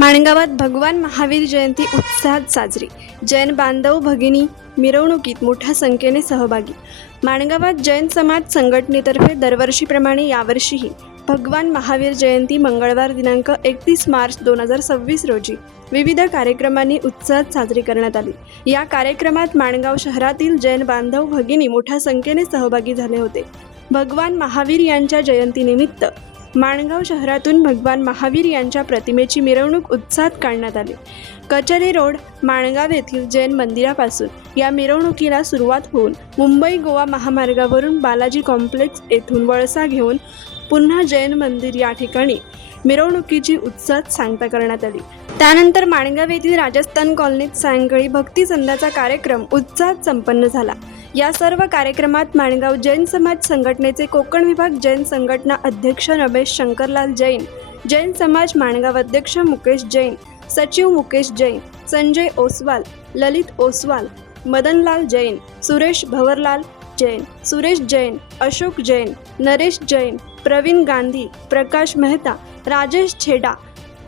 माणगावात भगवान महावीर जयंती उत्साहात साजरी। जैन बांधव भगिनी मिरवणुकीत मोठ्या संख्येने सहभागी। माणगावात जैन समाज संघटनेतर्फे दरवर्षीप्रमाणे यावर्षीही भगवान महावीर जयंती मंगळवार दिनांक 31 मार्च 2026 रोजी विविध कार्यक्रमांनी उत्साहात साजरी करण्यात आली। या कार्यक्रमात माणगाव शहरातील जैन बांधव भगिनी मोठ्या संख्येने सहभागी झाले होते। भगवान महावीर यांच्या जयंतीनिमित्त माणगाव शहरातून भगवान महावीर यांच्या प्रतिमेची मिरवणूक उत्साहात काढण्यात आली। कचेरी रोड माणगाव येथील जैन मंदिरापासून या मिरवणुकीला सुरुवात होऊन मुंबई गोवा महामार्गावरून बालाजी कॉम्प्लेक्स येथून वळसा घेऊन पुन्हा जैन मंदिर या ठिकाणी मिरवणुकीची उत्साहात सांगता करण्यात आली। त्यानंतर माणगाव येथील राजस्थान कॉलनीत सायंकाळी भक्ती संध्याचा कार्यक्रम उत्साहात संपन्न झाला। या सर्व कार्यक्रमात माणगाव जैन समाज संघटनेचे कोकण विभाग जैन संघटना अध्यक्ष रमेश शंकरलाल जैन, जैन समाज माणगाव अध्यक्ष मुकेश जैन, सचिव मुकेश जैन, संजय ओसवाल, ललित ओसवाल, मदनलाल जैन, सुरेश भवरलाल जैन, सुरेश जैन, अशोक जैन, नरेश जैन, प्रवीण गांधी, प्रकाश मेहता, राजेश छेडा,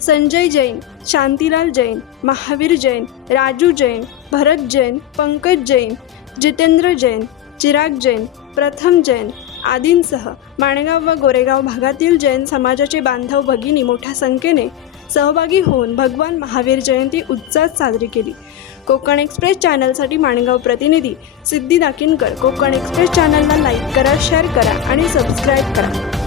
संजय जैन, शांतीलाल जैन, महावीर जैन, राजू जैन, भरत जैन, पंकज जैन, जितेंद्र जैन, चिराग जैन, प्रथम जैन आदींसह माणगाव व गोरेगाव भागातील जैन समाजाचे बांधव भगिनी मोठ्या संख्येने सहभागी होऊन भगवान महावीर जयंती उत्साहात साजरी केली। कोकण एक्सप्रेस चॅनलसाठी माणगाव प्रतिनिधी सिद्धी दाकिनकर। कोकण एक्सप्रेस चॅनलला लाईक करा, शेअर करा आणि सबस्क्राईब करा।